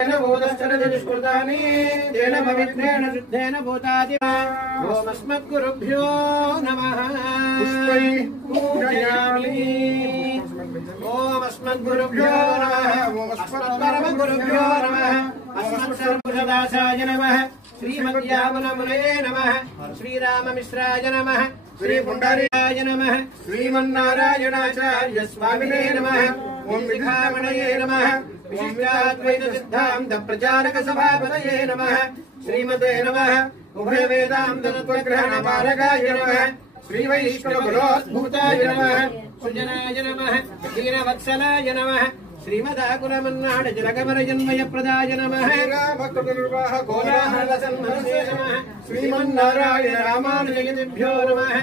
भूतश्चरति तेन पवित्रेण शुद्धेन भूतादि ओम अस्मद्गुरुभ्यो नमः पूजयामि ओम अस्मद्गुरुभ्यो नमः अस्मत्परमगुरुभ्यो नमः अस्मत्सर्वदासाय नमः श्रीमद्यामुनमुनये नमः श्रीराममिश्राय नमः श्रीपुण्डरीकाय नमः श्रीमन्नारायणाचार्य स्वामिने नमः ओम शिखामणये नमः विशिष्टाद्वैत सिद्धान्त प्रचारक सभापतये नमः श्रीमते नमः उभय वेदान्त तत्त्वग्रहण मार्गाय नमः श्री वैष्णवगुरोद्भूताय नमः सुजनाय नमः दीनवत्सलाय नमः श्रीमदाकुलमन्नाड जलकमर जन्मय प्रदाय नमः भक्तनिर्वाह कोलाहलसन्मनसे नमः श्रीमन्नारायण रामानुजयतिभ्यो नमः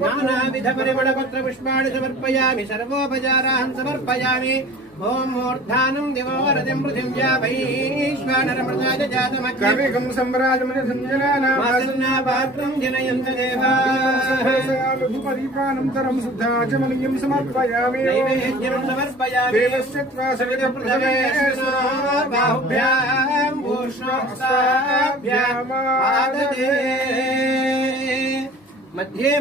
नानाविध परिमळ पत्र पुष्पाणि समर्पयामि सर्वोपचारान् समर्पयामि ओम मूर्धानं दिवोरतिं पृथिव्या वैश्वानरमृताय जातमग्निकं सम्राजमनिधञ्जनानामासन्ना पात्रं जनयन्त देवाः धूपदीपानन्तरं शुद्धाचमनीयं समर्पयामि नैवेद्यं समर्पयामि देवस्य त्वा सवितप्रथमेष्वः बाहुभ्यां भूषणोक्ताभ्याम् आददे मध्ये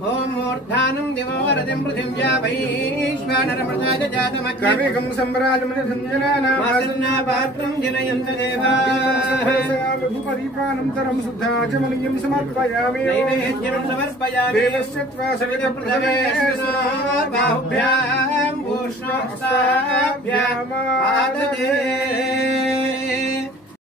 ओम मूर्धानं दिवोरतिं पृथिव्या वैश्वानरमृताय जातमग्निकं सम्राजमनिधञ्जनानामासन्ना पात्रं जनयन्त देवाः धूपदीपानन्तरं शुद्धाचमनीयं समर्पयामि नैवेद्यं समर्पयामि देवस्य त्वा सवितप्रथमेष्वः बाहुभ्यां भूषणोक्ताभ्याम् आददे